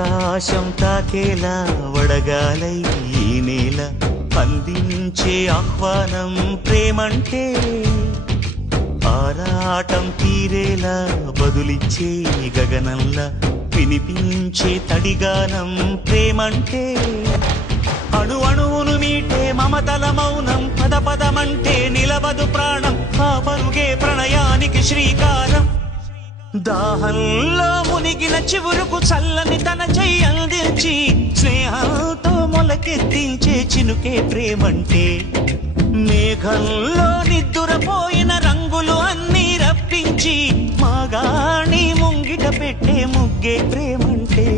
ఆకాశం తాకేలా వడగాలై ఈ నేల అందించే ఆహ్వానం ప్రేమంటే ఆరాటం తీరేలా బదులిచ్చే గగనంలా వినిపించే తడిగానం ప్రేమంటే అణు అణువును మీటే మమతల మౌనం పద పదమంటే నిలవదు ప్రాణం ఆ పరుగే ప్రణయానికి శ్రీకారం దాహంలో మునిగిన చివురుకు చల్లని తన చెయ్యి అందించి స్నేహంతో మొలకెత్తించే చినుకే ప్రేమంటే మేఘంలో నిద్దురపోయిన రంగులు అన్నీ రప్పించి మాగాణి ముంగిట పెట్టే ముగ్గే ప్రేమంటే